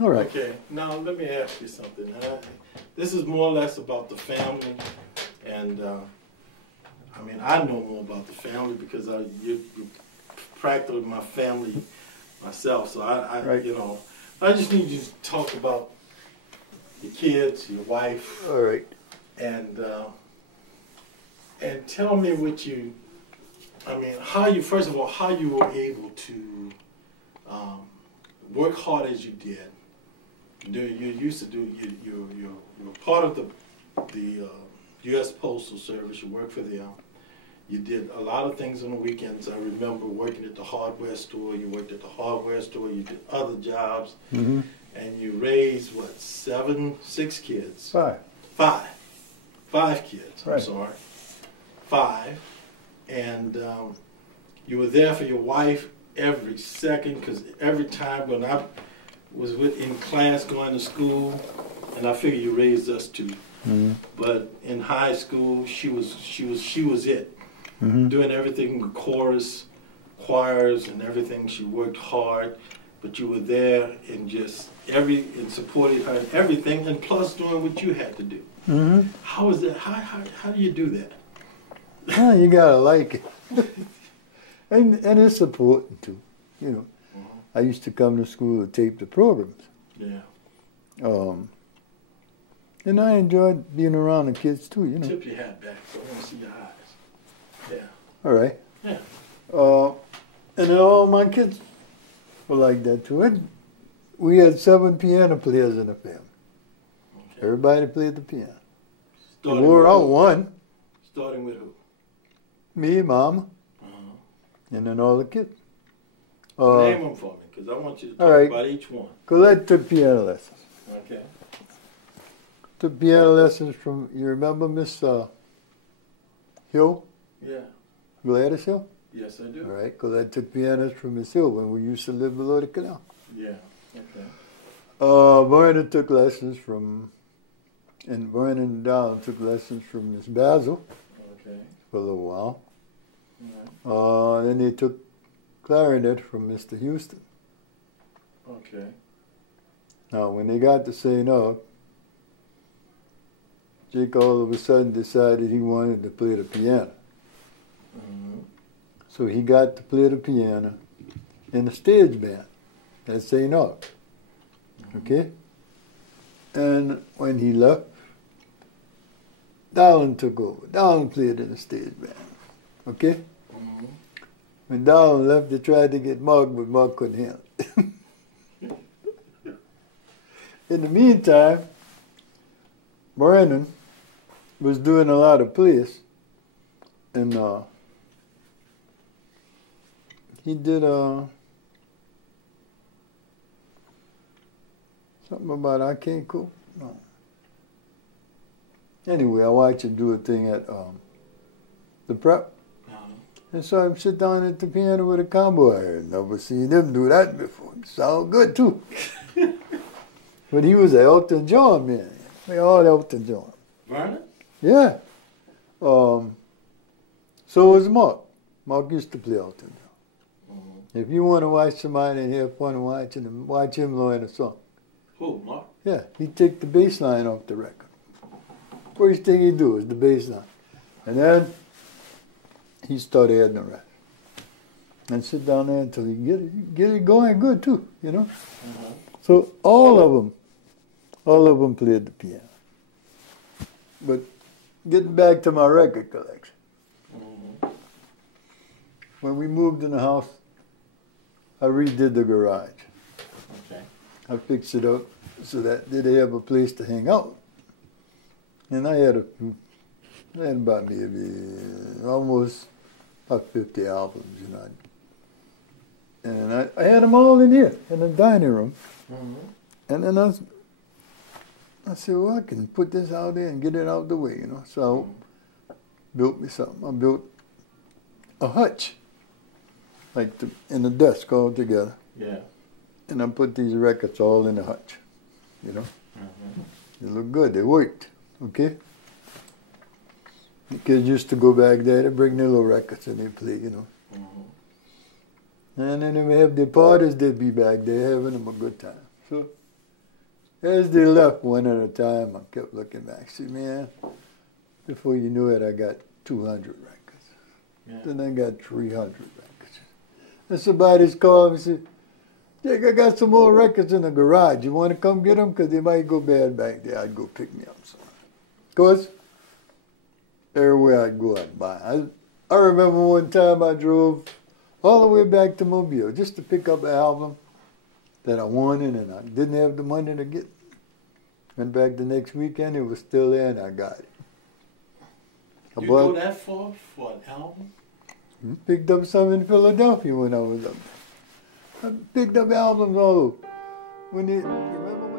All right. Okay, now let me ask you something. This is more or less about the family, and I mean, I know more about the family because you're practically my family myself. So right. you know, I just need you to talk about your kids, your wife. All right. And tell me what you, I mean, how you, first of all, how you were able to work hard as you did. You used to do, you were part of the U.S. Postal Service. You worked for them. You did a lot of things on the weekends. I remember working at the hardware store. You worked at the hardware store. You did other jobs. Mm-hmm. And you raised, what, 6 kids? 5. 5 kids, right. I'm sorry. 5. And you were there for your wife every second, because every time when I was in class going to school, and I figure you raised us too, mm-hmm. but in high school she was it. Mm-hmm. Doing everything with chorus, choirs, and everything. She worked hard, but you were there and just and supported her in everything, and plus doing what you had to do. Mm-hmm. How is that? How do you do that? Well, you gotta like it, and it's important too. You know, I used to come to school to tape the programs. Yeah. And I enjoyed being around the kids too. You know. Tip your hat back so I want to see your eyes. Yeah. All right. Yeah. And all my kids were like that too. We had 7 piano players in the family. Okay. Everybody played the piano. We Starting wore with out who? one. Starting with who? Me, Mama, Uh-huh. and then all the kids. Name them for me, because I want you to talk right. about each one. Colette took piano lessons. Okay. Took piano lessons from, you remember Miss Hill? Yeah. Gladys Hill? Yes, I do. All right, Colette took pianos from Miss Hill when we used to live below the canal. Yeah. Okay. Vernon took lessons from, and Vernon and Donald took lessons from Miss Basil Okay. for a little while. All right. Then they took clarinet from Mr. Houston. Okay. Now, when they got to St. Aug, Jake all of a sudden decided he wanted to play the piano. Mm-hmm. So he got to play the piano in the stage band at St. Aug. Mm-hmm. Okay? And when he left, Dowling took over. Dowling played in the stage band. Okay? Mm-hmm. When Dowling left, they tried to get Mug, but Mug couldn't handle it. In the meantime, Brandon was doing a lot of plays, and he did something about I Can't Cook. No. Anyway, I watched him do a thing at the prep. And saw him sit down at the piano with a combo. I had never seen him do that before. It sounded good too. But he was an Elton John man. They all Elton John. Vernon? Yeah. So was Mark. Mark used to play Elton John. Mm-hmm. If you want to watch somebody and have fun watching him, watch him learn a song. Who, Mark? Yeah, he'd take the bass line off the record. First thing he'd do is the bass line. And then he started adding the rest. And sit down there until he get it going good too, you know? Mm-hmm. So all of them played the piano. But getting back to my record collection. Mm-hmm. When we moved in the house, I redid the garage. Okay. I fixed it up so that they have a place to hang out. And I had about maybe almost about 50 albums, you know. And I had them all in here, in the dining room. Mm-hmm. And then I said, well, I can put this out there and get it out the way, you know. So I built me something. I built a hutch, like in the desk all together. Yeah. And I put these records all in the hutch, you know. Mm-hmm. They look good. They worked, okay? The kids used to go back there, they bring their little records and they play, you know. Mm-hmm. And then they would have their parties, they'd be back there having them a good time. So as they left one at a time, I kept looking back. See, man, before you knew it, I got 200 records. Yeah. Then I got 300 records. And somebody's called me and said, Jake, I got some more records in the garage. You want to come get them? Because they might go bad back there. I'd go pick me up some. Of course, everywhere I'd go, I'd buy. I remember one time I drove all the way back to Mobile just to pick up an album that I wanted, and I didn't have the money to get. Went back the next weekend, it was still there, and I got it. You go that far for an album? Picked up some in Philadelphia when I was up there. I picked up albums all over. Remember